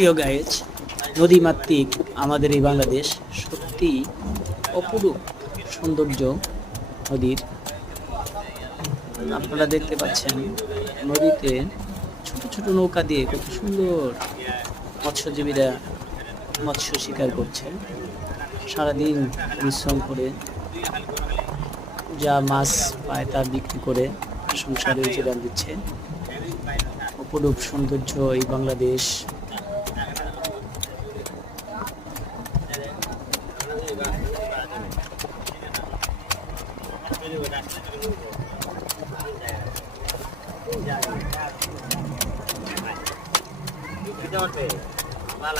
প্রিয় গাইজ, নদীমাতৃক আমাদের এই বাংলাদেশ সত্যি অপরূপ সৌন্দর্য নদীর। আপনারা দেখতে পাচ্ছেন নদীতে ছোট ছোট নৌকা দিয়ে কত সুন্দর মৎস্যজীবীরা মৎস্য শিকার করছে। সারাদিন পরিশ্রম করে যা মাছ পায় তা বিক্রি করে সংসারে যোগান দিচ্ছে। অপরূপ সৌন্দর্য এই বাংলাদেশ। আমার